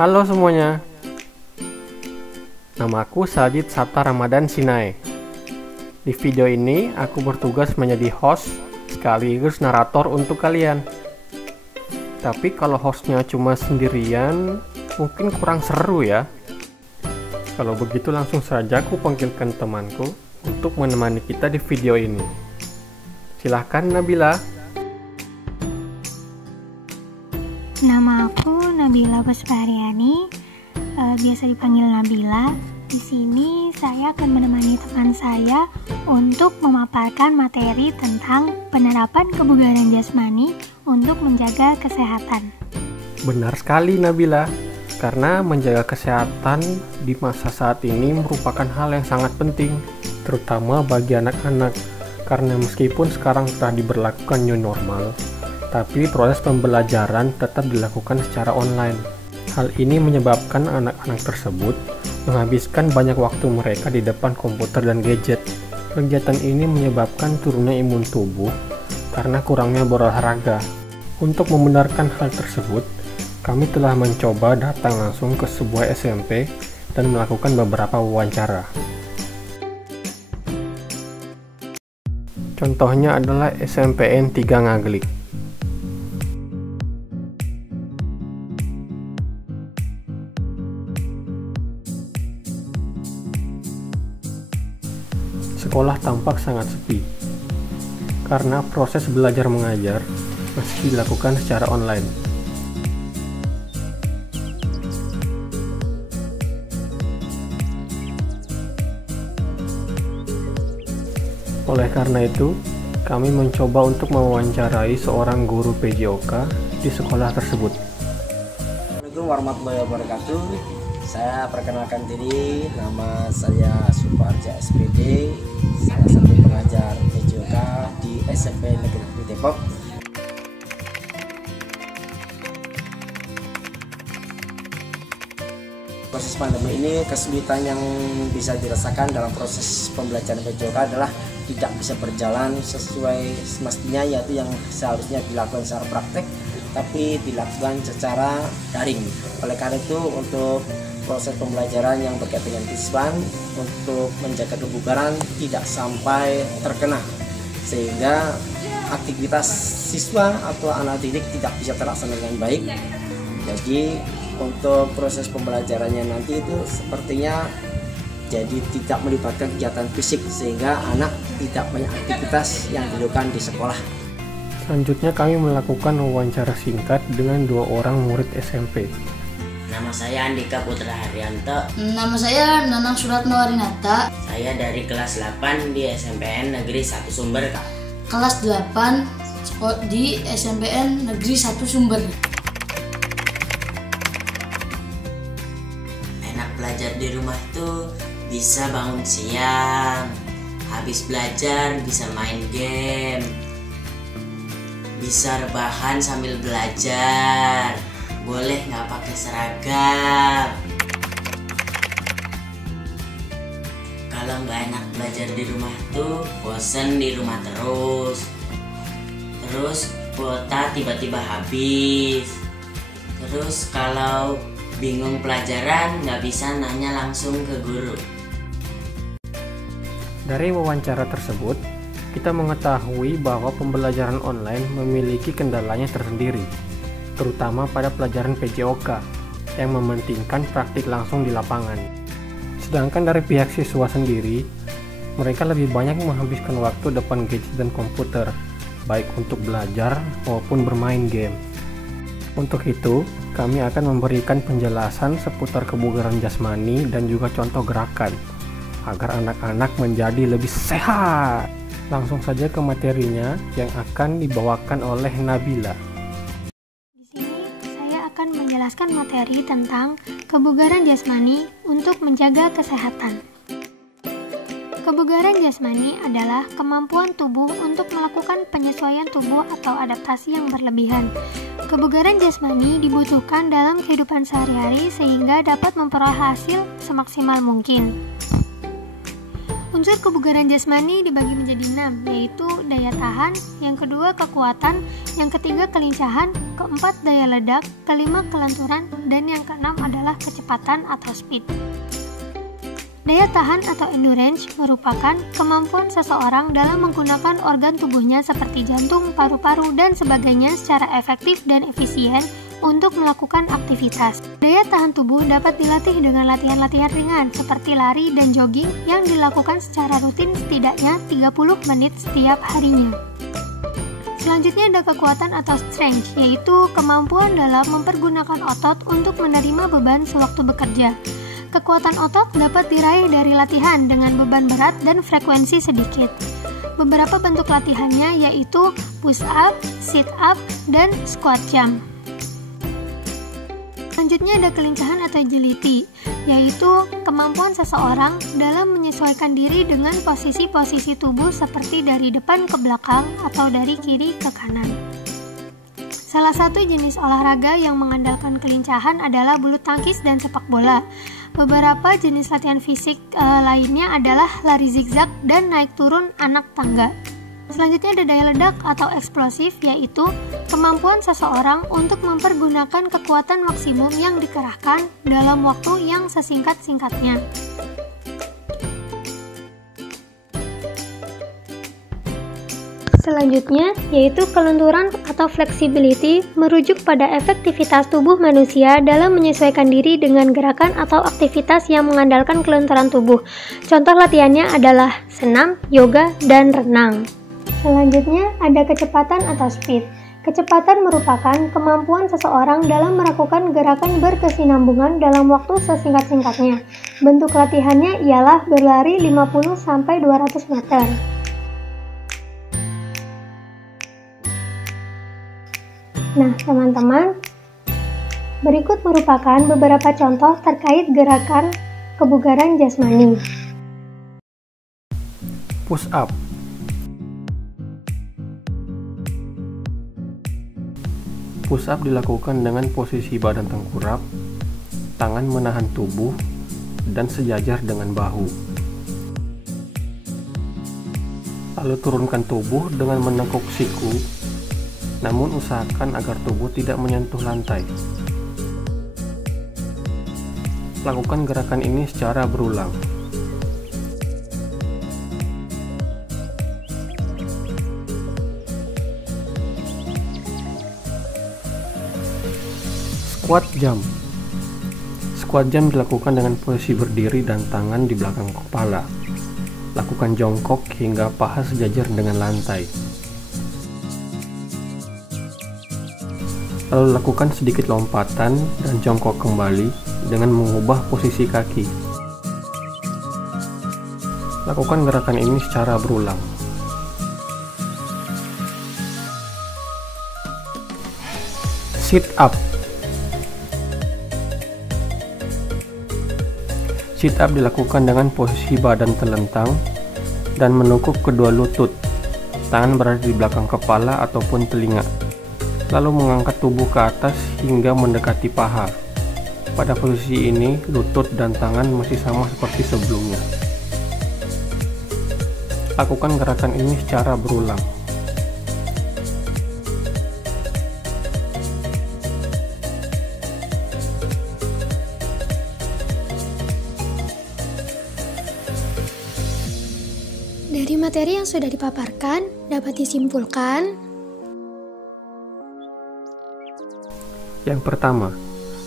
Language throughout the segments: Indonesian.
Halo semuanya, namaku Sajid Sabta Ramadan Sinai. Di video ini aku bertugas menjadi host sekaligus narator untuk kalian. Tapi kalau hostnya cuma sendirian, mungkin kurang seru ya. Kalau begitu langsung saja aku panggilkan temanku untuk menemani kita di video ini. Silahkan Nabila. Nama aku Nabila Baspariani, biasa dipanggil Nabila. Di sini saya akan menemani teman saya untuk memaparkan materi tentang penerapan kebugaran jasmani untuk menjaga kesehatan. Benar sekali Nabila, karena menjaga kesehatan di masa saat ini merupakan hal yang sangat penting, terutama bagi anak-anak. Karena meskipun sekarang telah diberlakukan new normal, tapi proses pembelajaran tetap dilakukan secara online. Hal ini menyebabkan anak-anak tersebut menghabiskan banyak waktu mereka di depan komputer dan gadget. Kegiatan ini menyebabkan turunnya imun tubuh karena kurangnya berolahraga. Untuk membenarkan hal tersebut, kami telah mencoba datang langsung ke sebuah SMP dan melakukan beberapa wawancara. Contohnya adalah SMPN 3 Ngaglik. Sekolah tampak sangat sepi karena proses belajar mengajar masih dilakukan secara online. Oleh karena itu, kami mencoba untuk mewawancarai seorang guru PJOK di sekolah tersebut. Assalamualaikum warahmatullahi wabarakatuh. Saya perkenalkan diri, nama saya Suparja SPD, salah satu pengajar PJOK di SMP Negeri Depok. Proses pandemi ini, kesulitan yang bisa dirasakan dalam proses pembelajaran PJOK adalah tidak bisa berjalan sesuai semestinya, yaitu yang seharusnya dilakukan secara praktek tapi dilakukan secara daring. Oleh karena itu, untuk proses pembelajaran yang berkaitan dengan siswa untuk menjaga kebugaran tidak sampai terkena, sehingga aktivitas siswa atau anak didik tidak bisa terlaksana dengan baik. Jadi untuk proses pembelajarannya nanti itu sepertinya jadi tidak melibatkan kegiatan fisik, sehingga anak tidak banyak aktivitas yang dilakukan di sekolah. Selanjutnya kami melakukan wawancara singkat dengan 2 orang murid SMP. Nama saya Andika Putra Haryanto. Nama saya Nanang Suratno Warinata. Saya dari kelas 8 di SMPN Negeri 1 Sumber, Kak. Kelas 8 di SMPN Negeri 1 Sumber. Enak belajar di rumah itu bisa bangun siang, habis belajar bisa main game, bisa rebahan sambil belajar, boleh nggak pakai seragam. Kalau nggak enak belajar di rumah tuh bosen di rumah terus kuota tiba-tiba habis. Terus kalau bingung pelajaran nggak bisa nanya langsung ke guru. Dari wawancara tersebut, kita mengetahui bahwa pembelajaran online memiliki kendalanya tersendiri, terutama pada pelajaran PJOK yang mementingkan praktik langsung di lapangan. Sedangkan dari pihak siswa sendiri, mereka lebih banyak menghabiskan waktu depan gadget dan komputer, baik untuk belajar maupun bermain game. Untuk itu, kami akan memberikan penjelasan seputar kebugaran jasmani dan juga contoh gerakan, agar anak-anak menjadi lebih sehat. Langsung saja ke materinya yang akan dibawakan oleh Nabila. Di sini saya akan menjelaskan materi tentang kebugaran jasmani untuk menjaga kesehatan. Kebugaran jasmani adalah kemampuan tubuh untuk melakukan penyesuaian tubuh atau adaptasi yang berlebihan. Kebugaran jasmani dibutuhkan dalam kehidupan sehari-hari sehingga dapat memperoleh hasil semaksimal mungkin. Unsur kebugaran jasmani dibagi menjadi 6, yaitu daya tahan, yang kedua kekuatan, yang ketiga kelincahan, keempat daya ledak, kelima kelenturan, dan yang keenam adalah kecepatan atau speed. Daya tahan atau endurance merupakan kemampuan seseorang dalam menggunakan organ tubuhnya seperti jantung, paru-paru, dan sebagainya secara efektif dan efisien untuk melakukan aktivitas. Daya tahan tubuh dapat dilatih dengan latihan-latihan ringan seperti lari dan jogging yang dilakukan secara rutin setidaknya 30 menit setiap harinya. Selanjutnya ada kekuatan atau strength, yaitu kemampuan dalam mempergunakan otot untuk menerima beban sewaktu bekerja. Kekuatan otot dapat diraih dari latihan dengan beban berat dan frekuensi sedikit. Beberapa bentuk latihannya yaitu push up, sit up, dan squat jump. Selanjutnya ada kelincahan atau agility, yaitu kemampuan seseorang dalam menyesuaikan diri dengan posisi-posisi tubuh seperti dari depan ke belakang atau dari kiri ke kanan. Salah satu jenis olahraga yang mengandalkan kelincahan adalah bulu tangkis dan sepak bola. Beberapa jenis latihan fisik lainnya adalah lari zigzag dan naik turun anak tangga. Selanjutnya ada daya ledak atau eksplosif, yaitu kemampuan seseorang untuk mempergunakan kekuatan maksimum yang dikerahkan dalam waktu yang sesingkat-singkatnya. Selanjutnya, yaitu kelenturan atau flexibility, merujuk pada efektivitas tubuh manusia dalam menyesuaikan diri dengan gerakan atau aktivitas yang mengandalkan kelenturan tubuh. Contoh latihannya adalah senam, yoga, dan renang. Selanjutnya, ada kecepatan atau speed. Kecepatan merupakan kemampuan seseorang dalam melakukan gerakan berkesinambungan dalam waktu sesingkat-singkatnya. Bentuk latihannya ialah berlari 50-200 meter. Nah, teman-teman, berikut merupakan beberapa contoh terkait gerakan kebugaran jasmani. Push up. Push up dilakukan dengan posisi badan tengkurap, tangan menahan tubuh, dan sejajar dengan bahu. Lalu turunkan tubuh dengan menekuk siku, namun usahakan agar tubuh tidak menyentuh lantai. Lakukan gerakan ini secara berulang. Squat jump. Squat jump dilakukan dengan posisi berdiri dan tangan di belakang kepala. Lakukan jongkok hingga paha sejajar dengan lantai. Lalu lakukan sedikit lompatan dan jongkok kembali dengan mengubah posisi kaki. Lakukan gerakan ini secara berulang. Sit up. Sit up dilakukan dengan posisi badan telentang dan menekuk kedua lutut. Tangan berada di belakang kepala ataupun telinga. Lalu mengangkat tubuh ke atas hingga mendekati paha. Pada posisi ini, lutut dan tangan masih sama seperti sebelumnya. Lakukan gerakan ini secara berulang. Dari materi yang sudah dipaparkan, dapat disimpulkan Yang pertama,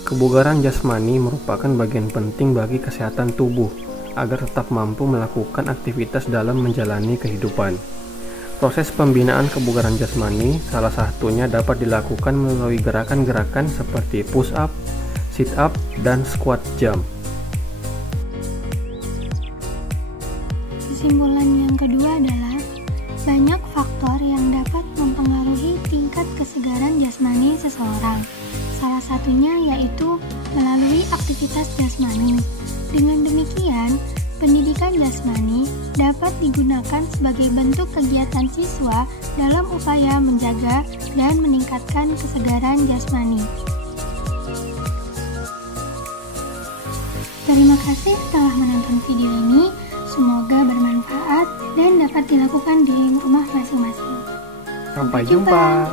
kebugaran jasmani merupakan bagian penting bagi kesehatan tubuh agar tetap mampu melakukan aktivitas dalam menjalani kehidupan. Proses pembinaan kebugaran jasmani salah satunya dapat dilakukan melalui gerakan-gerakan seperti push up, sit up, dan squat jump. Kesimpulan yang kedua adalah banyak faktor yang dapat mempengaruhi tingkat kesegaran jasmani seseorang. Salah satunya yaitu melalui aktivitas jasmani. Dengan demikian, pendidikan jasmani dapat digunakan sebagai bentuk kegiatan siswa dalam upaya menjaga dan meningkatkan kesegaran jasmani. Terima kasih telah menonton video ini. Semoga bermanfaat dan dapat dilakukan di rumah masing-masing. Sampai jumpa.